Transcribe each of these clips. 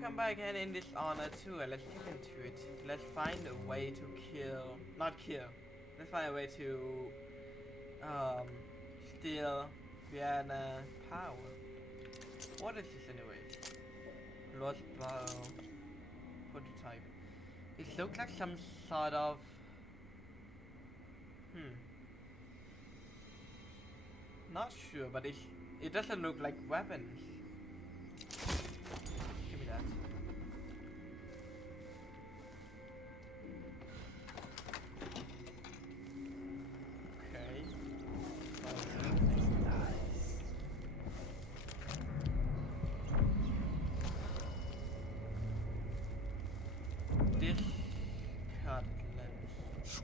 welcome back again in Dishonored 2, and let's get into it. Let's find a way to kill, not kill, let's find a way to steal Vienna power. What is this anyway? Lost bottle prototype. It looks like some sort of, not sure, but it doesn't look like weapons. Give me that. Okay. This cutlass.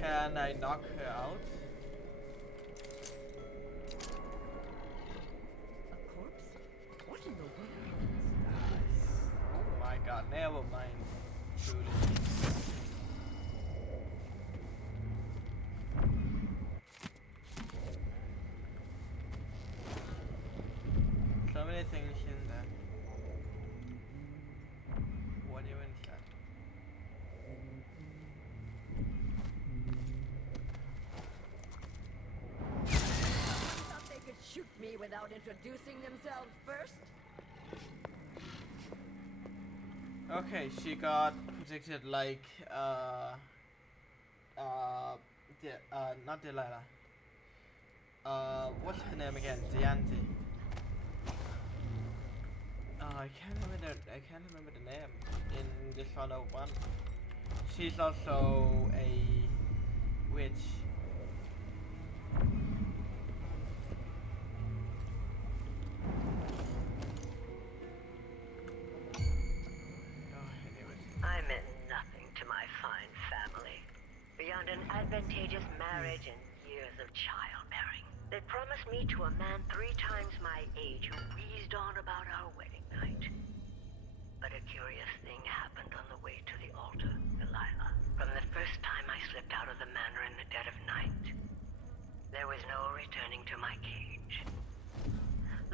Can I knock her out? A corpse? What in the world? Oh my god, never mind. Truly. So many things in there. What even is that? Thought they could shoot me without introducing themselves first? Okay, she got predicted like not Delilah. What's her name again? Dianti. I can't remember the name in Dishonored 1. She's also a witch. I meant nothing to my fine family, beyond an advantageous marriage and years of childbearing. They promised me to a man 3 times my age who wheezed on about our wedding night. But a curious thing happened on the way to the altar, Delilah. From the first time I slipped out of the manor in the dead of night, there was no returning to my cage.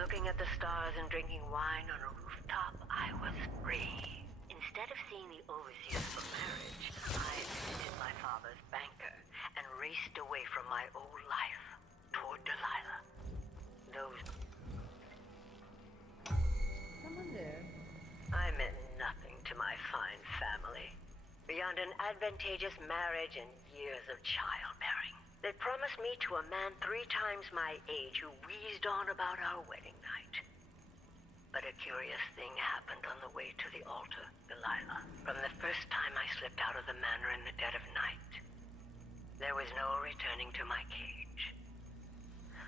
Looking at the stars and drinking wine on a rooftop, I was free. Instead of seeing the overseers for marriage, I visited my father's banker and raced away from my old life toward Delilah. Someone there. I meant nothing to my fine family, beyond an advantageous marriage and years of childbearing. They promised me to a man 3 times my age who wheezed on about our wedding night. But a curious thing happened on the way to the altar, Delilah. From the first time I slipped out of the manor in the dead of night, there was no returning to my cage.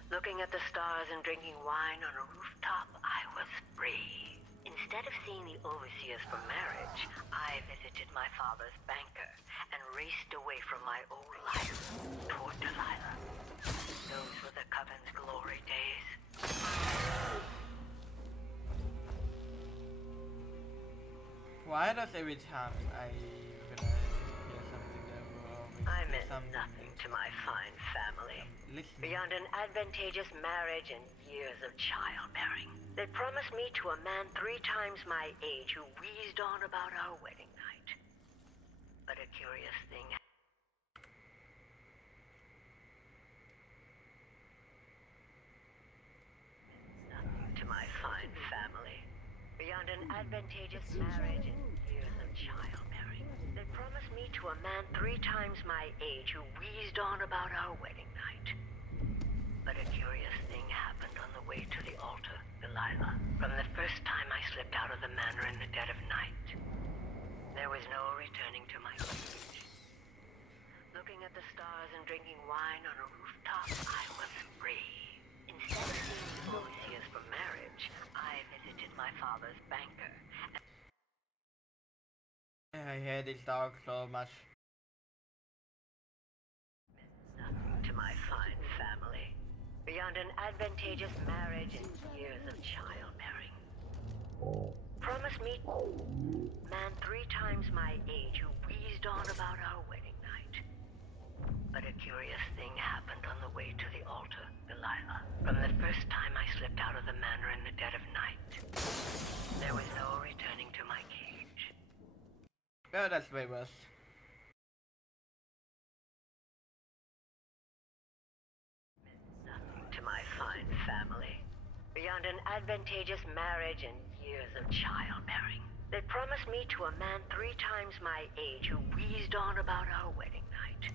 Looking at the stars and drinking wine on a rooftop, I was free. Instead of seeing the overseers for marriage, I visited my father's banker and raced away from my old life toward Delilah. Those were the Coven's glory days. Why does every time I hear something that will I meant nothing to my fine family, beyond an advantageous marriage and years of childbearing. They promised me to a man 3 times my age who wheezed on about our wedding night. But a curious thing. Nothing to my fine family, beyond an advantageous marriage and years of childbearing. They promised me to a man 3 times my age who wheezed on about our wedding night. But a curious thing happened on the way to the altar, Delilah. From the first time I slipped out of the manor in the dead of night, there was no returning to my cage. Looking at the stars and drinking wine on a rooftop, I was free. Instead of seeing the overseers for marriage, I visited my father's banker. I hate this dog so much. Nothing to my fine family, beyond an advantageous marriage and years of childbearing. promised me man 3 times my age who wheezed on about our wedding night. But a curious thing happened on the way to the altar, Delilah. From the first time I slipped out of the manor in the dead of night, there was no returning to my cage. Oh, that's way worse. Nothing to my fine family, beyond an advantageous marriage and years of childbearing. They promised me to a man 3 times my age who wheezed on about our wedding night.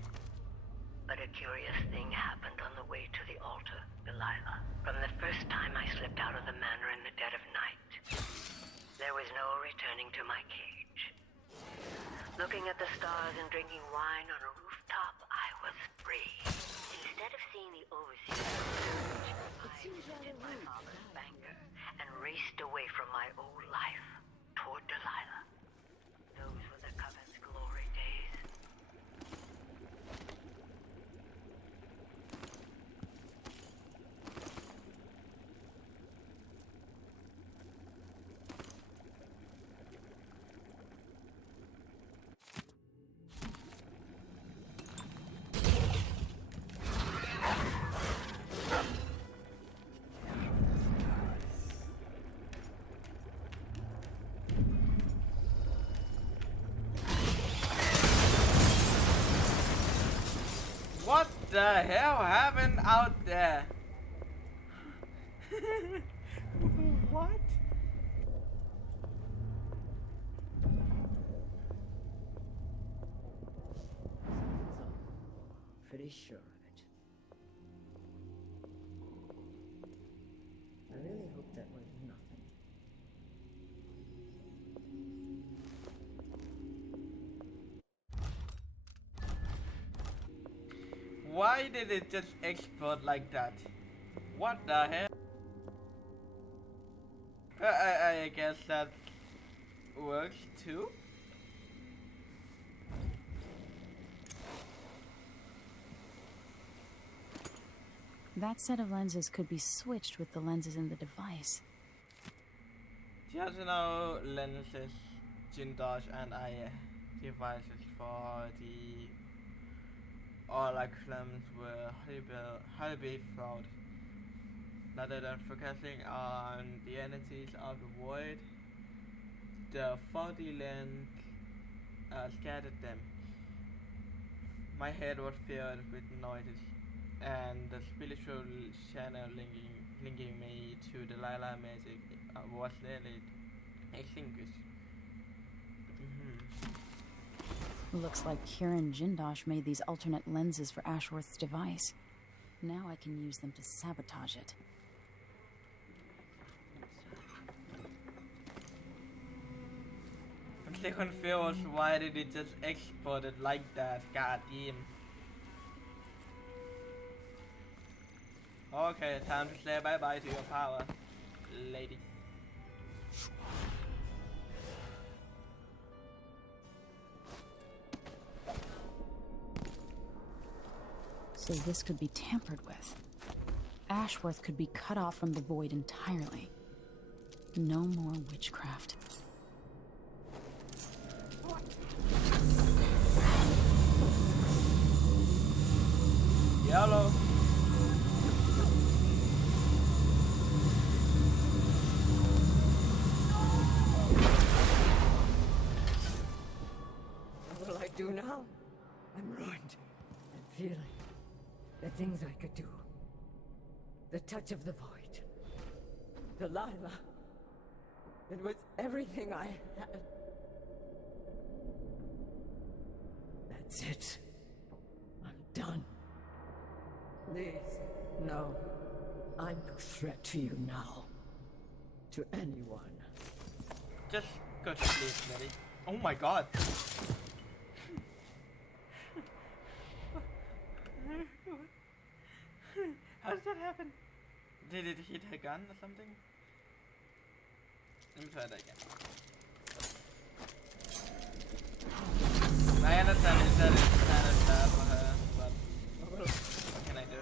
But a curious thing happened on the way to the altar, Delilah. From the first time I slipped out of the manor in the dead of night, there was no returning to my cage. Looking at the stars and drinking wine on a rooftop, I was free. Instead of seeing the overseer, I visited my father's banker and raced away from my old life toward Delilah. Those were the Coven's glory days. What the hell happened out there? What? Pretty sure of it. I really hope that was nothing. Why did it just explode like that? What the hell? I guess that works too. That set of lenses could be switched with the lenses in the device. Just no lenses, Jindosh and I devices for the holograms were horribly flawed. Rather than focusing on the entities of the void, the faulty lens scattered them. My head was filled with noises, and the spiritual channel linking me to the Lila magic was nearly extinguished. Looks like Kieran Jindosh made these alternate lenses for Ashworth's device. Now I can use them to sabotage it. I'm still confused, why did it just explode it like that? God damn. Okay, time to say bye bye to your power, lady. So this could be tampered with. Ashworth could be cut off from the void entirely. No more witchcraft. Yellow. What will I do now? I'm ruined. I'm feeling the things I could do. The touch of the void. Delilah. It was everything I had. That's it. I'm done. Please, no. I'm no threat to you now. To anyone. Just go to sleep, lady. Oh my god. How did that happen? Did it hit her gun or something? Let me try that again. I understand it that it's kind of sad for her, but what can I do?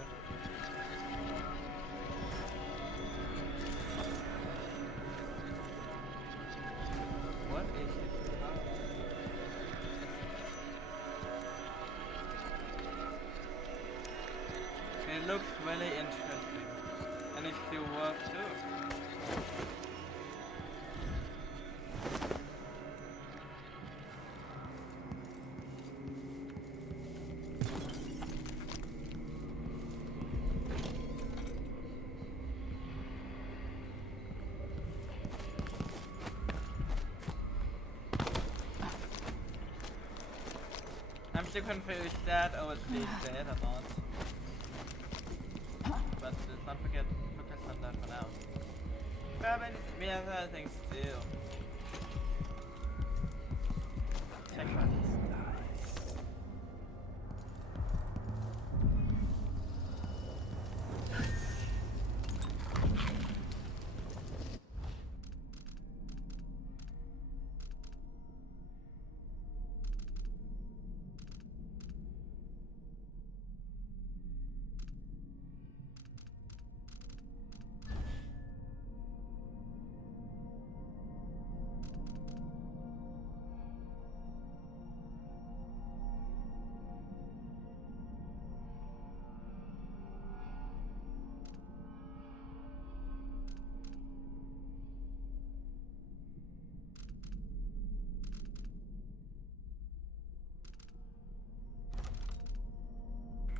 still confused that I was being dead or not. But let's not forget focus on that for now. We have many other things to do. Checkpoint.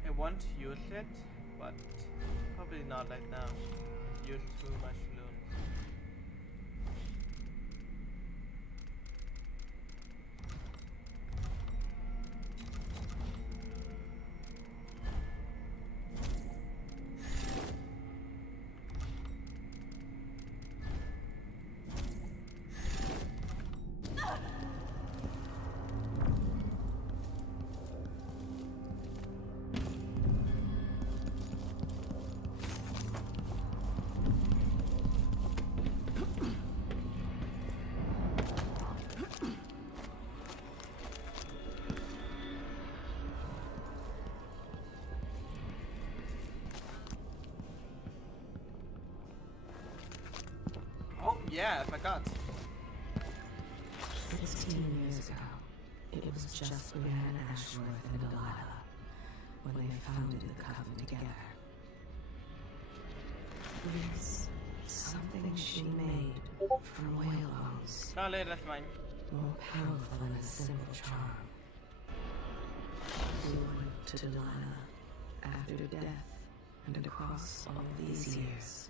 I want to use it, but probably not right now. Use too much loot. Oh yeah, I forgot. 16 years ago, it was just Brianna Ashworth and Delilah when they founded the Coven together. There's something she made from whale bones, No, later, that's mine. more powerful than a simple charm. She went to Delilah after death and across all these years.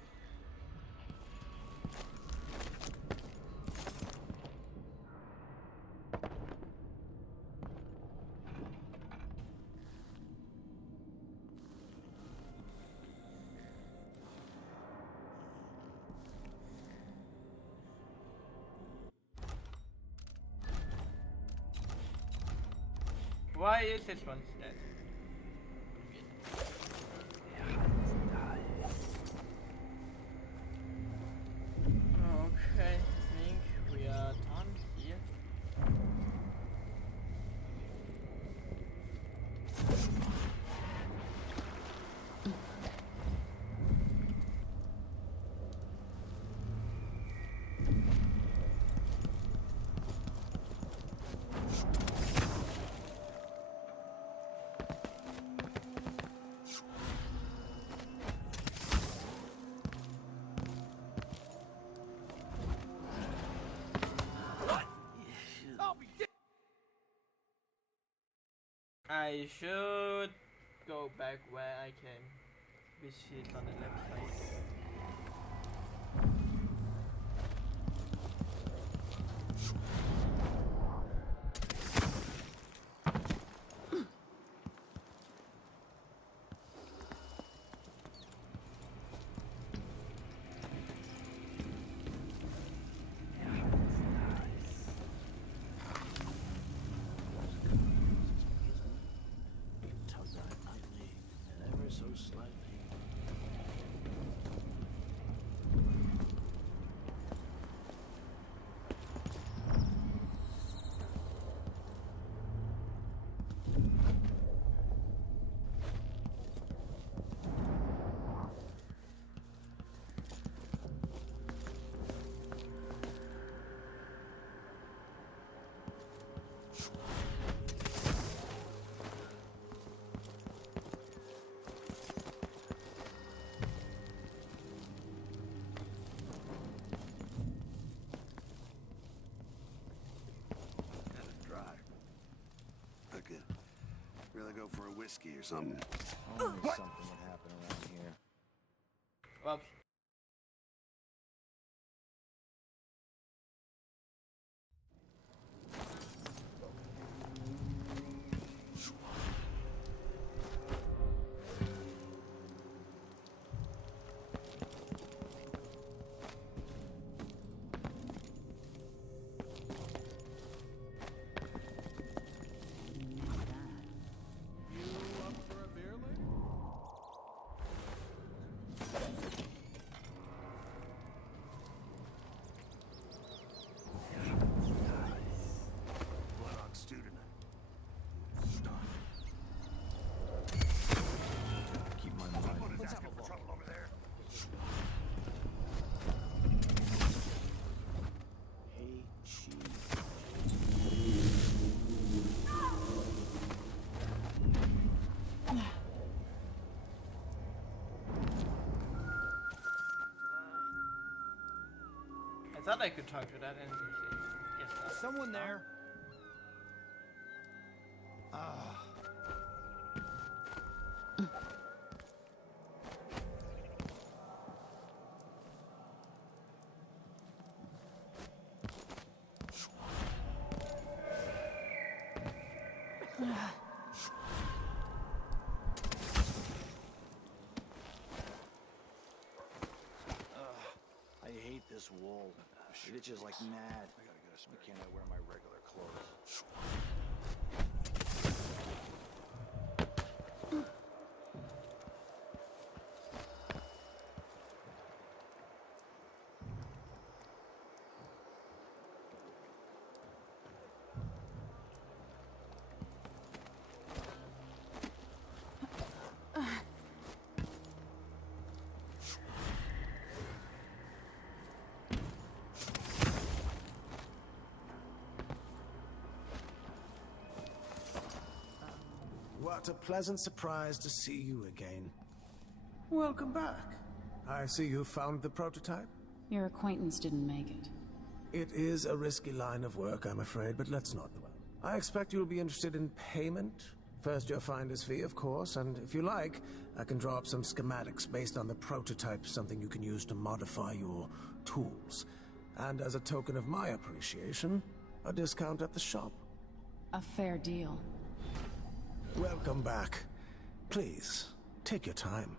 Why is this one dead? Okay, I think we are done here. I should go back where I came, which is on the left side. Really go for a whiskey or something. Only something would happen around here. Well, thought I could talk to that entity. Guess not. Someone there? Ah. I hate this wool. It itches like mad. Why can't I wear my regular clothes? What a pleasant surprise to see you again. Welcome back. I see you found the prototype. Your acquaintance didn't make it. It is a risky line of work, I'm afraid, but let's not dwell. I expect you'll be interested in payment. First your finder's fee, of course, and if you like, I can draw up some schematics based on the prototype, something you can use to modify your tools. And as a token of my appreciation, a discount at the shop. A fair deal. Welcome back. Please, take your time.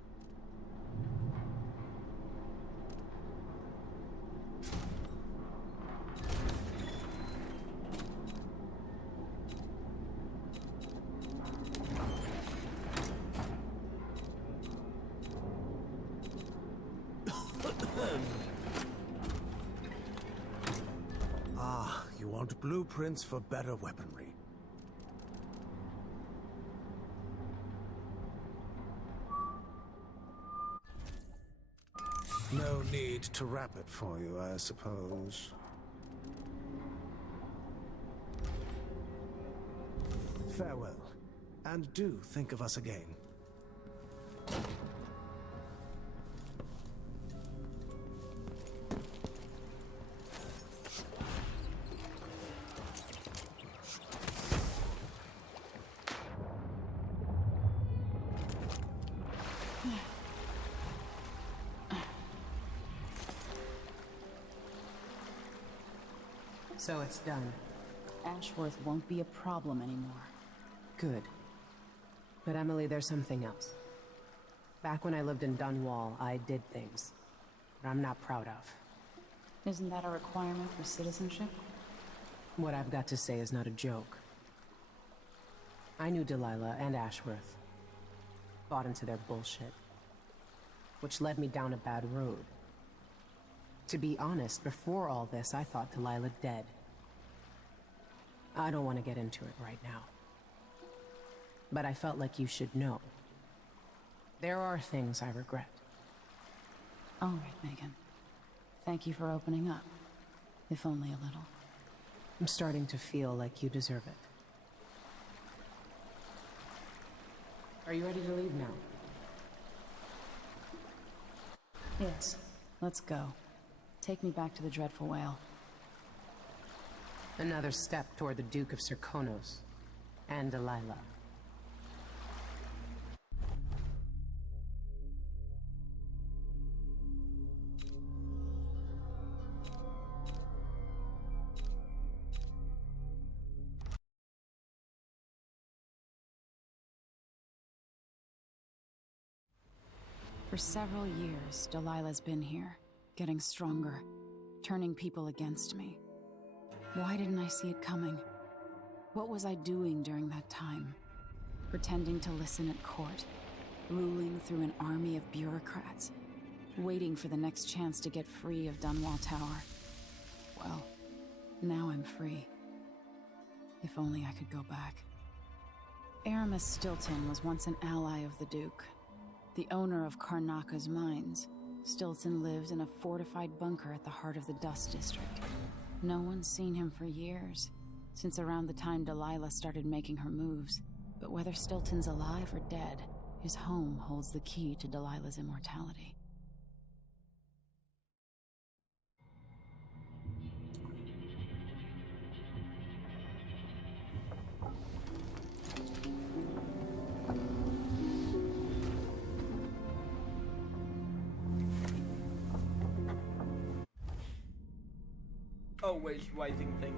Ah, you want blueprints for better weaponry. No need to wrap it for you, I suppose. Farewell, and do think of us again. So it's done. Ashworth won't be a problem anymore. Good. But Emily, there's something else. Back when I lived in Dunwall, I did things that I'm not proud of. Isn't that a requirement for citizenship? What I've got to say is not a joke. I knew Delilah and Ashworth. Bought into their bullshit. Which led me down a bad road. To be honest, before all this, I thought Delilah dead. I don't want to get into it right now. But I felt like you should know. There are things I regret. All right, Megan. Thank you for opening up. If only a little. I'm starting to feel like you deserve it. Are you ready to leave now? Yes. Let's go. Take me back to the Dreadful Whale. Another step toward the Duke of Serkonos. And Delilah. For several years, Delilah's been here, getting stronger, turning people against me. Why didn't I see it coming? What was I doing during that time? Pretending to listen at court, ruling through an army of bureaucrats, waiting for the next chance to get free of Dunwall Tower. Well, now I'm free. If only I could go back. Aramis Stilton was once an ally of the Duke. The owner of Karnaka's mines, Stilton lived in a fortified bunker at the heart of the Dust District. No one's seen him for years, since around the time Delilah started making her moves. But whether Stilton's alive or dead, his home holds the key to Delilah's immortality. always writing things.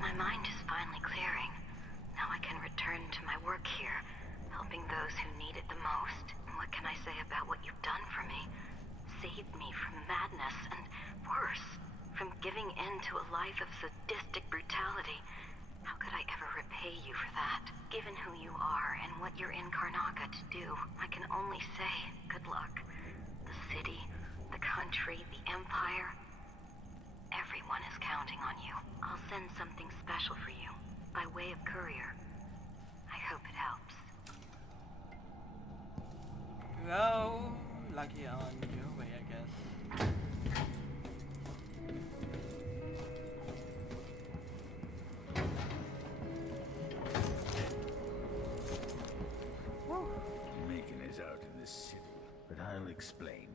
My mind is finally clearing. Now I can return to my work here, helping those who need it the most. And what can I say about what you've done for me? Saved me from madness and, worse, from giving in to a life of sadistic brutality. How could I ever repay you for that? Given who you are and what you're in Karnaca to do, I can only say good luck. The city, the country, the empire, everyone is counting on you. I'll send something special for you, by way of courier. I hope it helps. Well, lucky on your way, I guess. Macon is out in the city, but I'll explain.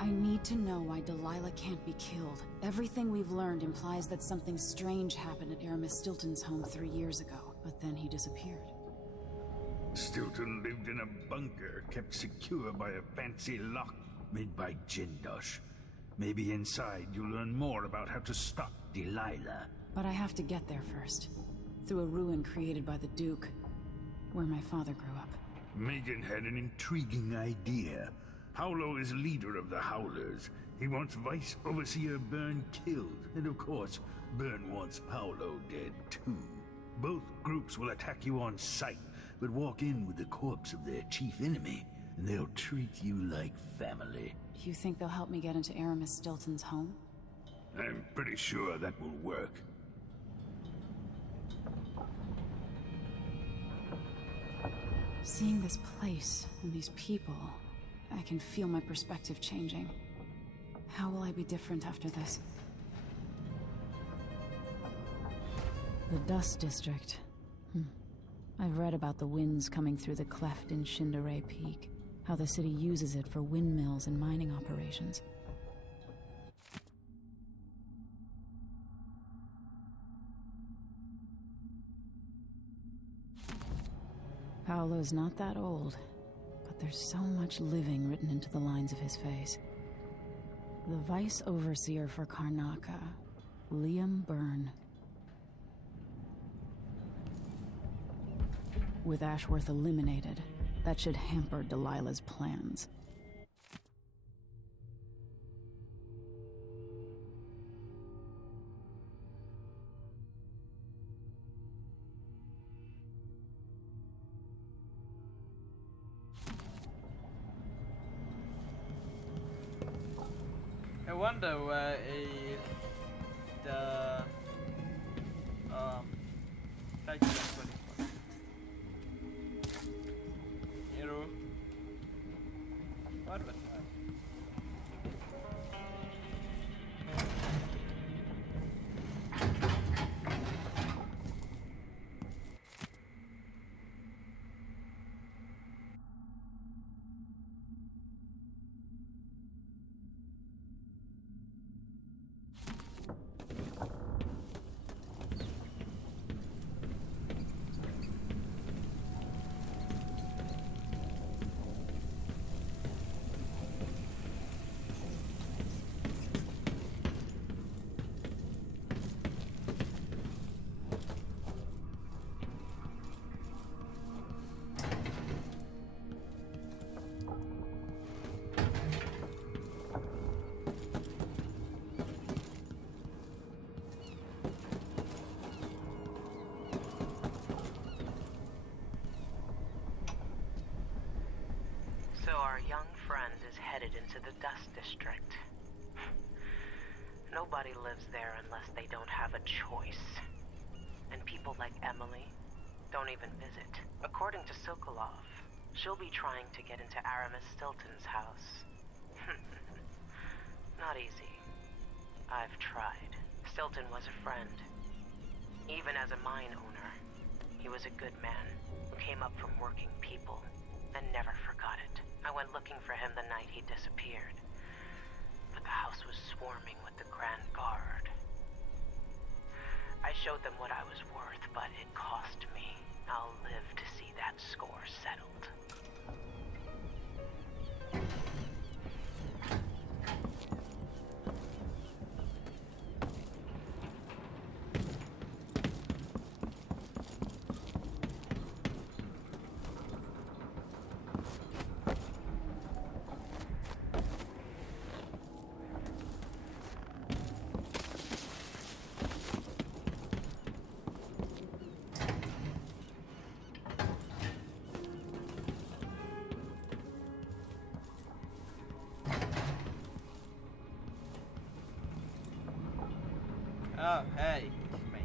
I need to know why Delilah can't be killed. Everything we've learned implies that something strange happened at Aramis Stilton's home 3 years ago, but then he disappeared. Stilton lived in a bunker kept secure by a fancy lock made by Jindosh. Maybe inside you'll learn more about how to stop Delilah. But I have to get there first. Through a ruin created by the Duke, where my father grew up. Megan had an intriguing idea. Howlo is leader of the Howlers. He wants Vice Overseer Byrne killed, and of course, Byrne wants Paolo dead too. Both groups will attack you on sight, but walk in with the corpse of their chief enemy, and they'll treat you like family. You think they'll help me get into Aramis Stilton's home? I'm pretty sure that will work. Seeing this place and these people, I can feel my perspective changing. How will I be different after this? The Dust District. I've read about the winds coming through the cleft in Shindaray Peak, how the city uses it for windmills and mining operations. Paolo's not that old, but there's so much living written into the lines of his face. The Vice Overseer for Karnaca, Liam Byrne. With Ashworth eliminated, that should hamper Delilah's plans. wonder where is the factory for this one. Hero. What was that? So our young friend is headed into the Dust District. Nobody lives there unless they don't have a choice. And people like Emily don't even visit. According to Sokolov, she'll be trying to get into Aramis Stilton's house. Not easy. I've tried. Stilton was a friend. Even as a mine owner, he was a good man who came up from working people and never forgot it. I went looking for him the night he disappeared, but the house was swarming with the Grand Guard. I showed them what I was worth, but it cost me. I'll live to see that score settled. Oh, hey, it's me.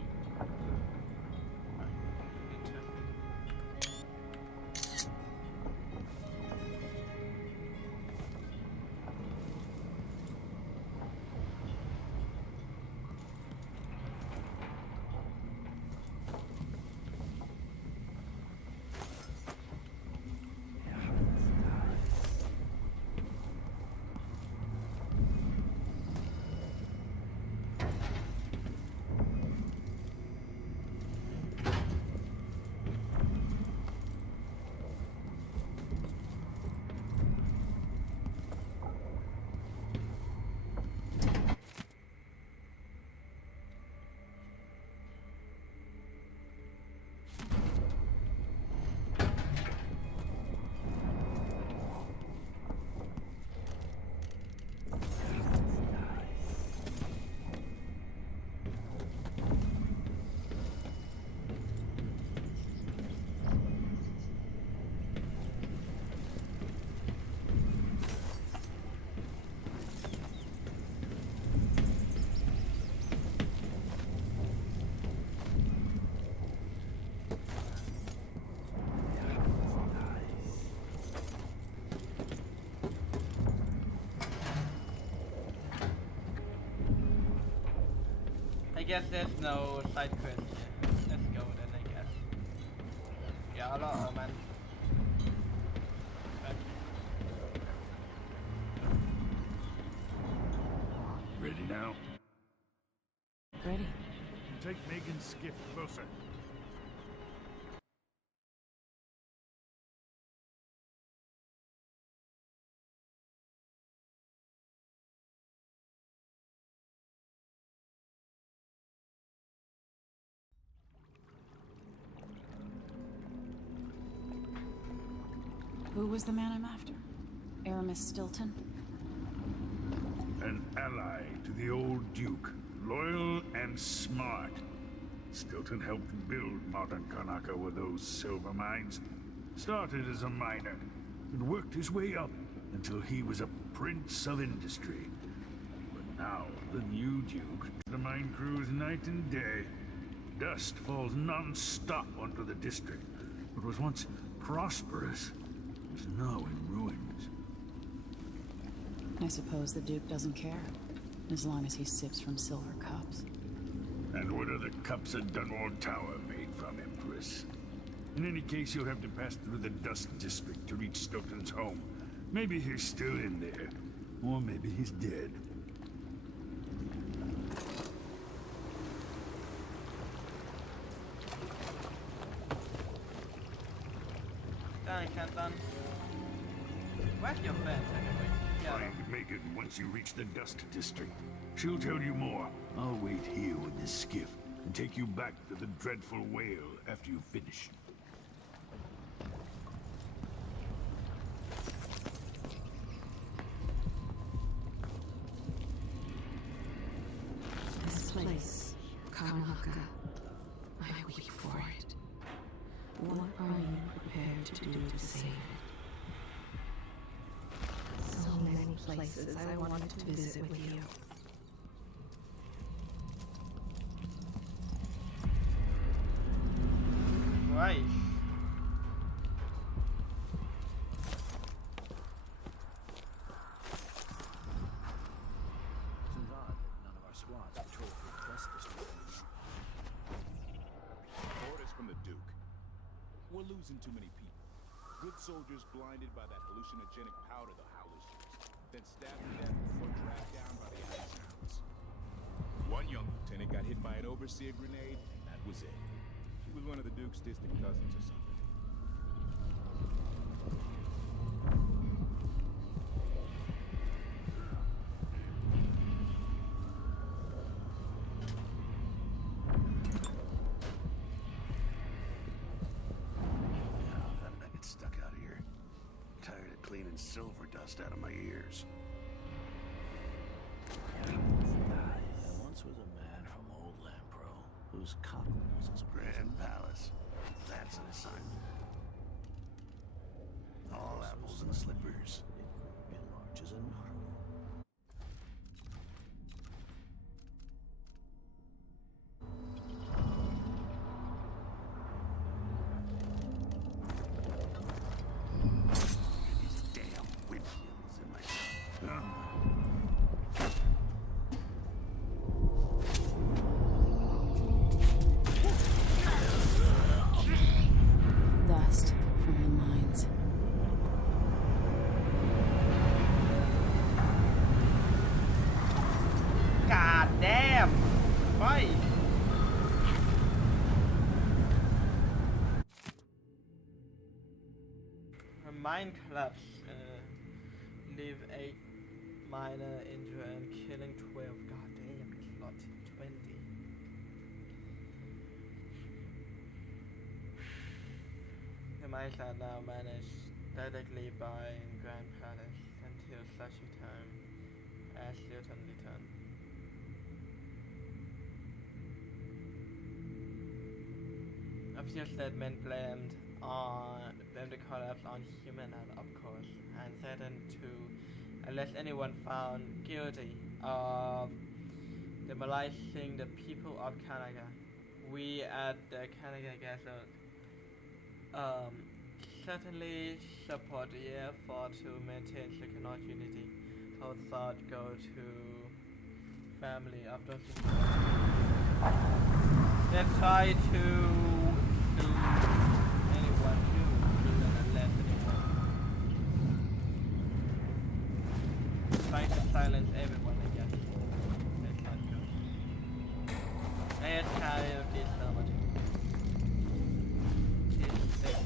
I guess there's no side quest here. Let's go then, I guess. Yeah, hello, man. Ready now? Ready. Take Megan's skiff closer. Who was the man I'm after? Aramis Stilton? An ally to the old Duke, loyal and smart. Stilton helped build modern Karnaca with those silver mines. Started as a miner, and worked his way up until he was a prince of industry. But Now, the new Duke, the mine crews night and day. Dust falls non-stop onto the district. What was once prosperous is now in ruins. I suppose the Duke doesn't care, as long as he sips from silver cups. And what are the cups a Dunwall Tower made from, Empress? In any case, you'll have to pass through the Dust District to reach Stilton's home. Maybe he's still in there, or maybe he's dead. Danny can't done. Where's your friend anyway? Yeah. Find Megan once you reach the Dust District. She'll tell you more. I'll wait here with this skiff and take you back to the dreadful whale after you finish. This place, Karnaka, I weep for it. What are you prepared to do to save it? So many places I wanted to visit with you. Right. Seems odd that none of our squads patrol through the Dust District anymore. Orders from the Duke. We're losing too many people. Good soldiers blinded by that hallucinogenic powder the Howlers use, then stabbed to death or dragged down by the Ice Hounds. One young lieutenant got hit by an overseer grenade, and that was it. She was one of the Duke's distant cousins or something. How did I get stuck out here? Tired of cleaning silver dust out of my ears. There once was a man from Old Lampro whose cock was as Grand Palace. That's an assignment. All apples and slippers. It could be large as a narwhal. These damn windmills in my... Dust from the mines. God damn! Why? A mine collapse. Leave 8 miner injured and killing 12. God damn, it's not 20. The mines are now managed directly by Grand Palace until such a time as Stilton returns. Official statement blamed the collapse on human error, of course, and threatened to arrest anyone found guilty of demoralizing the people of Canada. We at the Canada Gazette certainly support the effort to maintain Sycamore unity. Our thought go to family of those that try to anyone who doesn't let anyone. Trying to silence everyone, I guess. That's how it goes. I get tired of this so much. It's sick.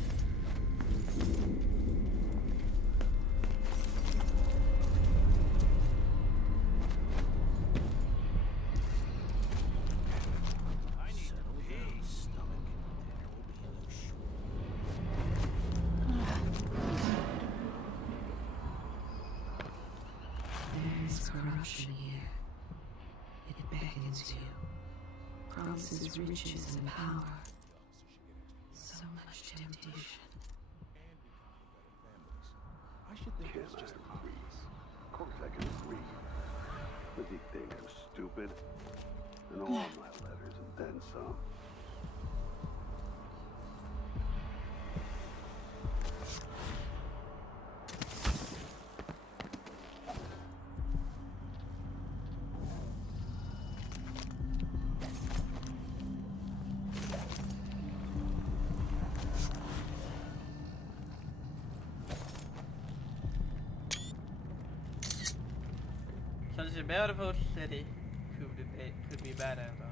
Corruption here. It beckons you, promises riches and power. So much temptation. I should think it's just Of course I can agree. Does he think I'm stupid? And all my letters and then some. Such a beautiful city. Could be better though.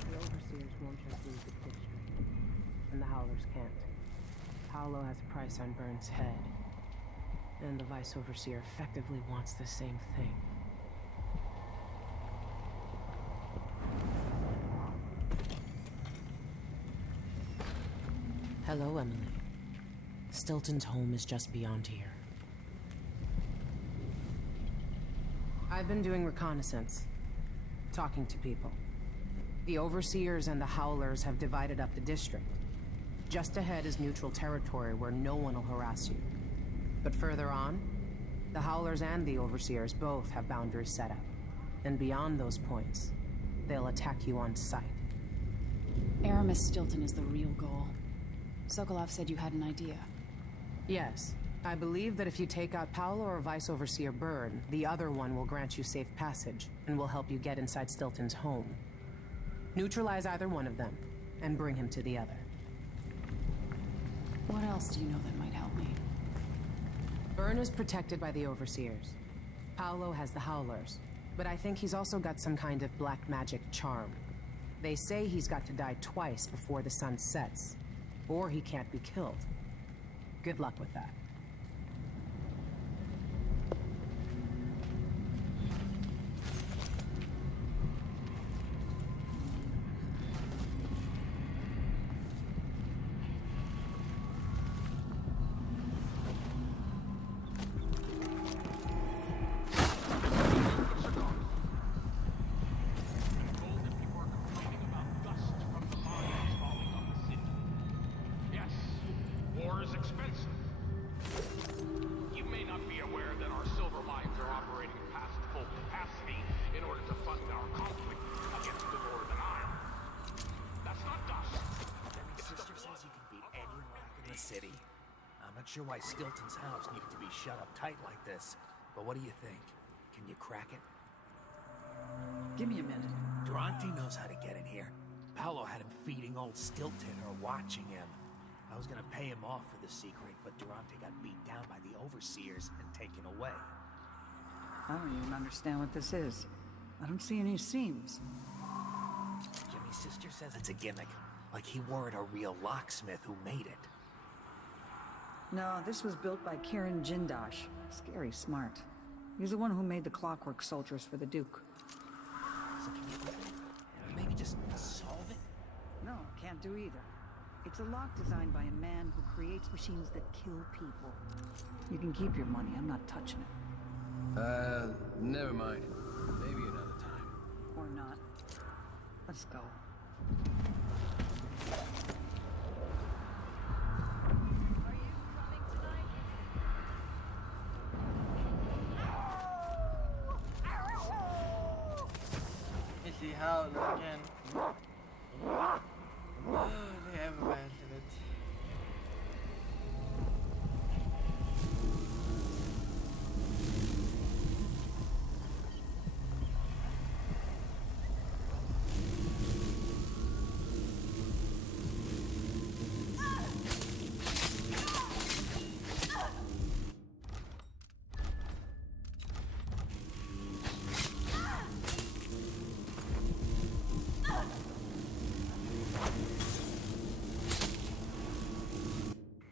The overseers won't just leave the district, and the Howlers can't. Paolo has a price on Burns' head, and the Vice Overseer effectively wants the same thing. Hello, Emily. Stilton's home is just beyond here. I've been doing reconnaissance, talking to people. The Overseers and the Howlers have divided up the district. Just ahead is neutral territory where no one will harass you. But further on, the Howlers and the Overseers both have boundaries set up. And beyond those points, they'll attack you on sight. Aramis Stilton is the real goal. Sokolov said you had an idea. Yes. I believe that if you take out Paolo or Vice Overseer Byrne, the other one will grant you safe passage and will help you get inside Stilton's home. Neutralize either one of them and bring him to the other. What else do you know that might help me? Byrne is protected by the Overseers. Paolo has the Howlers, but I think he's also got some kind of black magic charm. They say he's got to die twice before the sun sets, or he can't be killed. Good luck with that. City. I'm not sure why Stilton's house needed to be shut up tight like this, but what do you think? Can you crack it? Give me a minute. Durante knows how to get in here. Paolo had him feeding old Stilton or watching him. I was gonna pay him off for the secret, but Durante got beat down by the Overseers and taken away. I don't even understand what this is. I don't see any seams. Jimmy's sister says it's a gimmick, like he weren't a real locksmith who made it. No, this was built by Kieran Jindosh. Scary smart. He's the one who made the clockwork soldiers for the Duke. So can you maybe just solve it? No, can't do either. It's a lock designed by a man who creates machines that kill people. You can keep your money, I'm not touching it. Never mind. Maybe another time. Or not. Let's go. See how again. Oh, they have abandoned it.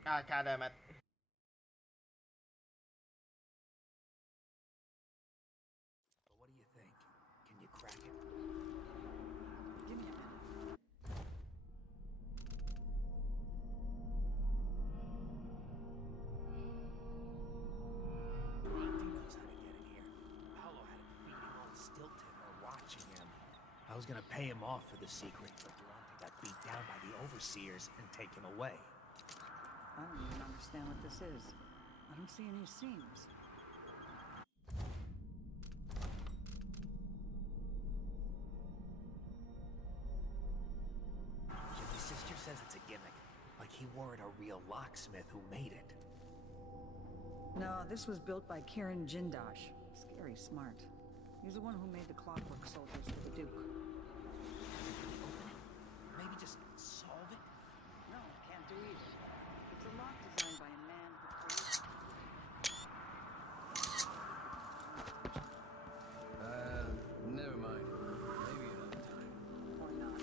Ah, god damn it. What do you think? Can you crack it? Give me a minute. Durante knows how to I was gonna pay him off for the secret, but Durante got beat down by the overseers and taken away. I don't even understand what this is. I don't see any seams. Your sister says it's a gimmick. Like he weren't a real locksmith who made it. No, this was built by Kieran Jindosh. Scary smart. He's the one who made the clockwork soldiers for the Duke. Maybe just solve it? No, can't do either. It's a lock designed by a man who created... Never mind. Maybe another time. Or not.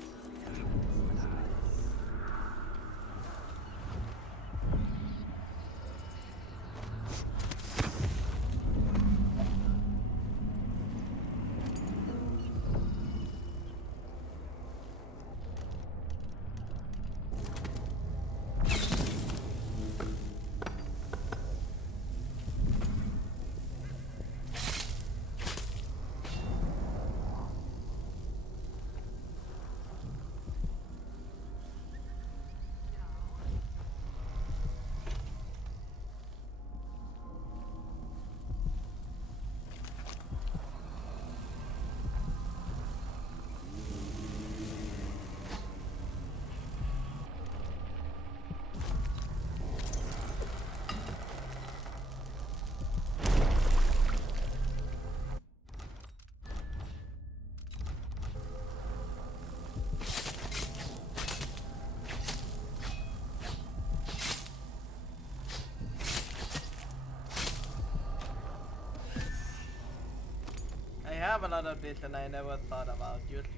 I have another bit and I never thought about using them.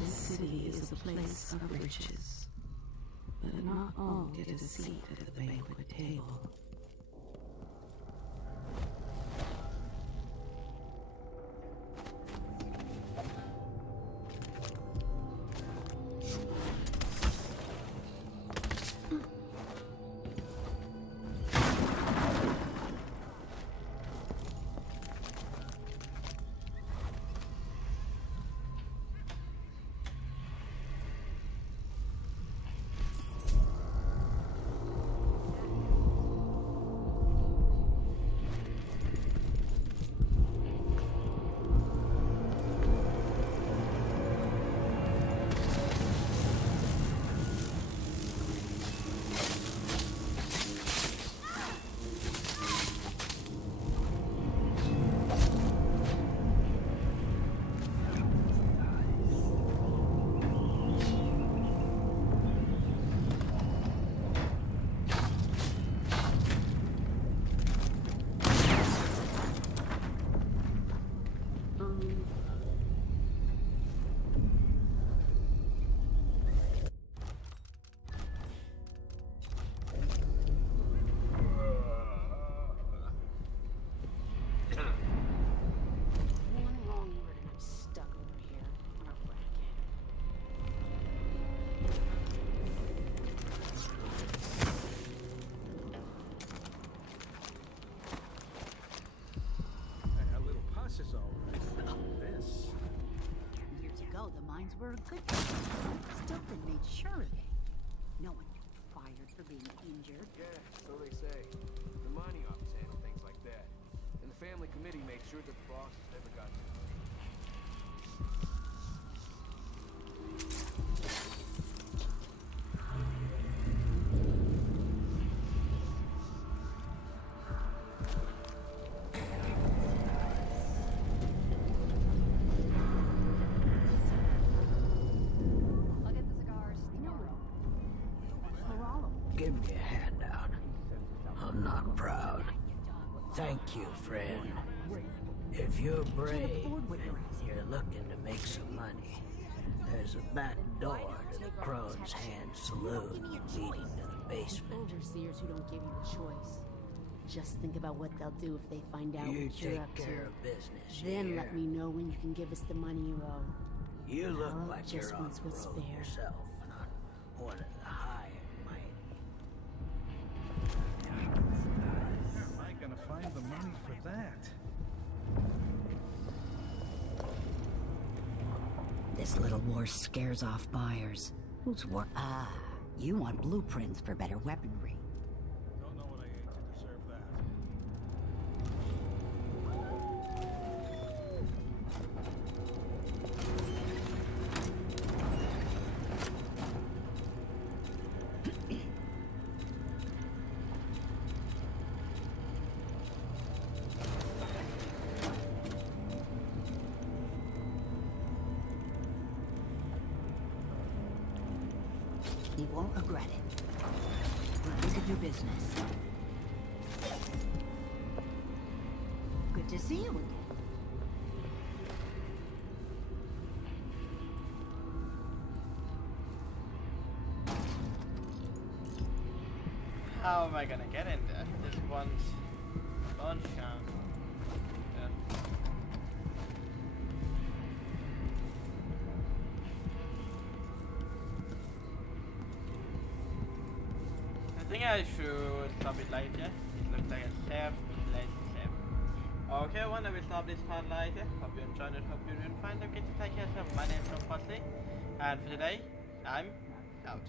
This city is a place of riches, but not all get a seat at the banquet table. Were a good guy. Stilton made sure of it. No one got fired for being injured. Yeah, so they say. The mining office handled things like that. And the family committee made sure that the bosses never got to. Give me a handout. I'm not proud. Thank you, friend. If you're brave and you're looking to make some money, there's a back door to the Crone's Hand Saloon leading to the basement. Overseers who don't give you a choice. Just think about what they'll do if they find out You what you're take up care to. of business. Then here. let me know when you can give us the money you owe. You look I'll like you're adjust on what's the road fair. yourself, not one of the high and mighty. Where am I gonna find the money for that? This little war scares off buyers. Who's war? Ah, you want blueprints for better weaponry. Don't know what I ate to deserve that. You won't regret it. Look at your business. Good to see you again. How am I gonna get in there? This one's launch chance. Yeah. I think I should stop it right here. It looks like a safe place to save. Okay, I will stop this part right here. Hope you enjoyed it, hope you didn't find it. Okay, take care of yourself. My name is John Fosley, and for today, I'm out.